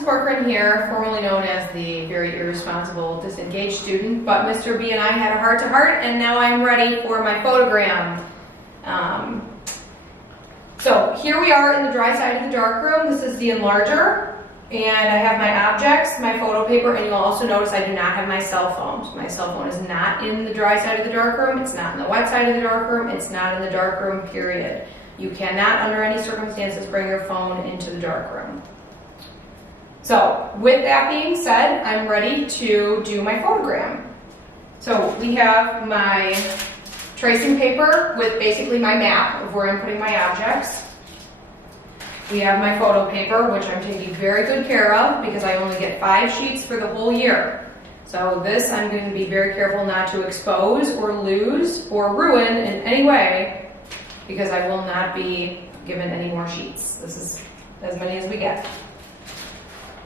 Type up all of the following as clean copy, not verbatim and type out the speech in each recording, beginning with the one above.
Mrs. Corcoran here, formerly known as the very irresponsible, disengaged student, but Mr. B and I had a heart-to-heart, and now I'm ready for my photogram. So here we are in the dry side of the darkroom. This is the enlarger, and I have my objects, my photo paper, and you'll also notice I do not have my cell phone. My cell phone is not in the dry side of the darkroom, it's not in the wet side of the darkroom, it's not in the darkroom, period. You cannot, under any circumstances, bring your phone into the darkroom. So, with that being said, I'm ready to do my photogram. So, we have my tracing paper with basically my map of where I'm putting my objects. We have my photo paper, which I'm taking very good care of because I only get 5 sheets for the whole year. So this I'm going to be very careful not to expose or lose or ruin in any way because I will not be given any more sheets. This is as many as we get.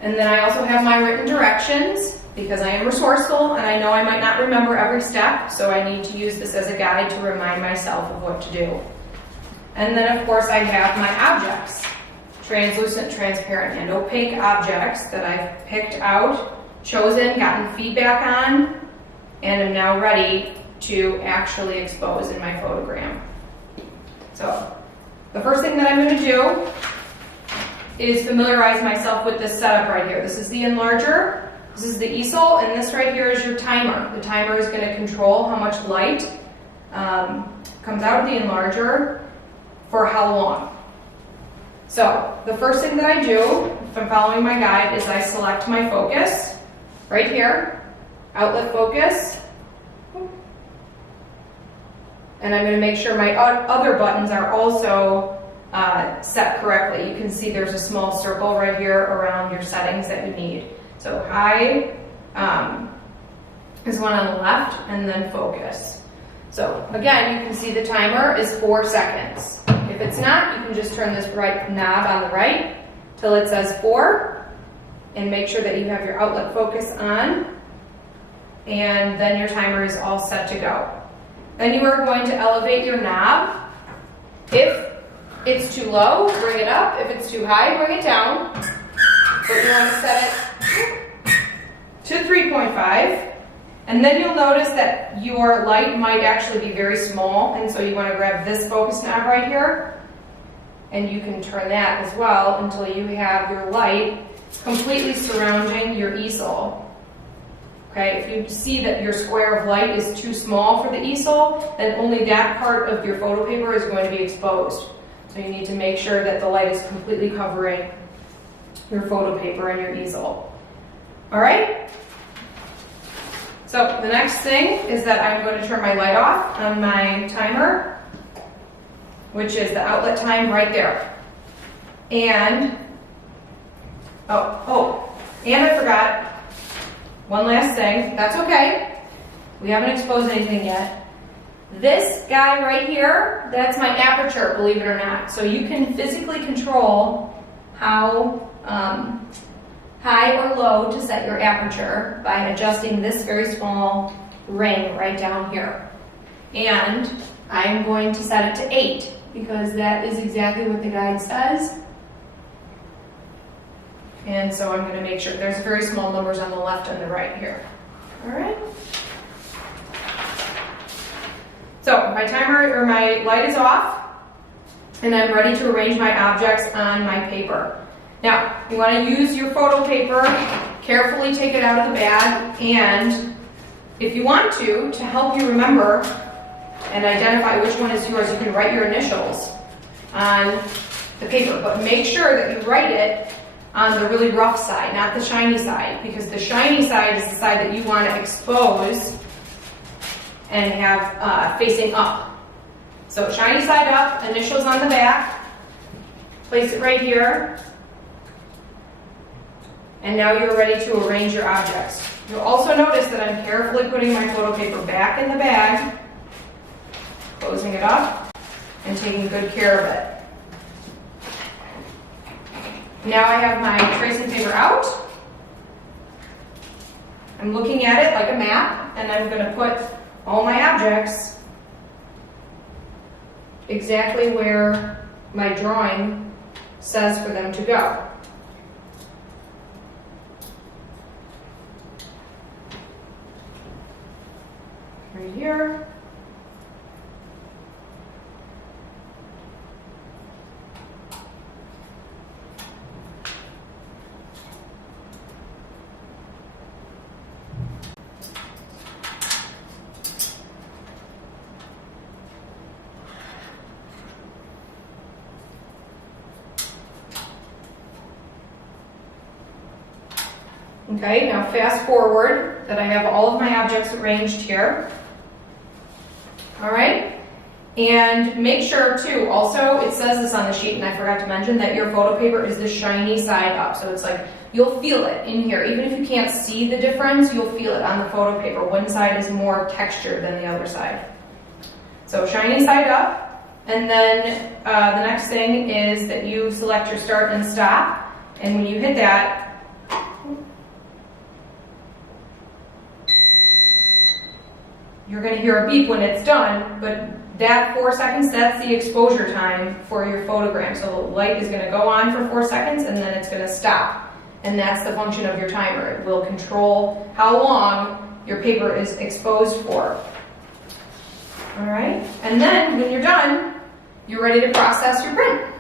And then I also have my written directions because I am resourceful and I know I might not remember every step, so I need to use this as a guide to remind myself of what to do. And then of course I have my objects, translucent, transparent, and opaque objects that I've picked out, chosen, gotten feedback on, and am now ready to actually expose in my photogram. So the first thing that I'm going to do is familiarize myself with this setup right here. This is the enlarger, this is the easel, and this right here is your timer. The timer is going to control how much light comes out of the enlarger for how long. So the first thing that I do, if I'm following my guide, is I select my focus right here, outlet focus, and I'm going to make sure my other buttons are also set correctly. You can see there's a small circle right here around your settings that you need. So high is one on the left, and then focus. So again, you can see the timer is 4 seconds. If it's not, you can just turn this right knob on the right till it says 4, and make sure that you have your outlet focus on, and then your timer is all set to go. Then you are going to elevate your knob. If it's too low, bring it up. If it's too high, bring it down. But you want to set it to 3.5. And then you'll notice that your light might actually be very small, and so you want to grab this focus knob right here, and you can turn that as well until you have your light completely surrounding your easel. Okay, if you see that your square of light is too small for the easel, then only that part of your photo paper is going to be exposed. So you need to make sure that the light is completely covering your photo paper and your easel. All right? So the next thing is that I'm going to turn my light off on my timer, which is the outlet time right there. And, and I forgot one last thing. That's okay. We haven't exposed anything yet. This guy right here, that's my aperture, believe it or not. So you can physically control how high or low to set your aperture by adjusting this very small ring right down here. And I'm going to set it to 8 because that is exactly what the guide says. And so I'm going to make sure there's very small numbers on the left and the right here. All right. So my timer or my light is off, and I'm ready to arrange my objects on my paper. Now, you want to use your photo paper, carefully take it out of the bag, and if you want to help you remember and identify which one is yours, you can write your initials on the paper, but make sure that you write it on the really rough side, not the shiny side, because the shiny side is the side that you want to expose and have facing up. So shiny side up, initials on the back, place it right here, and now you're ready to arrange your objects. You'll also notice that I'm carefully putting my photo paper back in the bag, closing it up, and taking good care of it. Now I have my tracing paper out. I'm looking at it like a map, and I'm going to put all my objects exactly where my drawing says for them to go. here. Okay, now fast forward that I have all of my objects arranged here. All right, and make sure too, also it says this on the sheet and I forgot to mention that your photo paper is the shiny side up. So it's like, you'll feel it in here. Even if you can't see the difference, you'll feel it on the photo paper. One side is more textured than the other side. So shiny side up, and then the next thing is that you select your start and stop, and when you hit that, you're going to hear a beep when it's done, but that 4 seconds, that's the exposure time for your photogram. So the light is going to go on for 4 seconds and then it's going to stop. And that's the function of your timer. It will control how long your paper is exposed for. All right? And then when you're done, you're ready to process your print.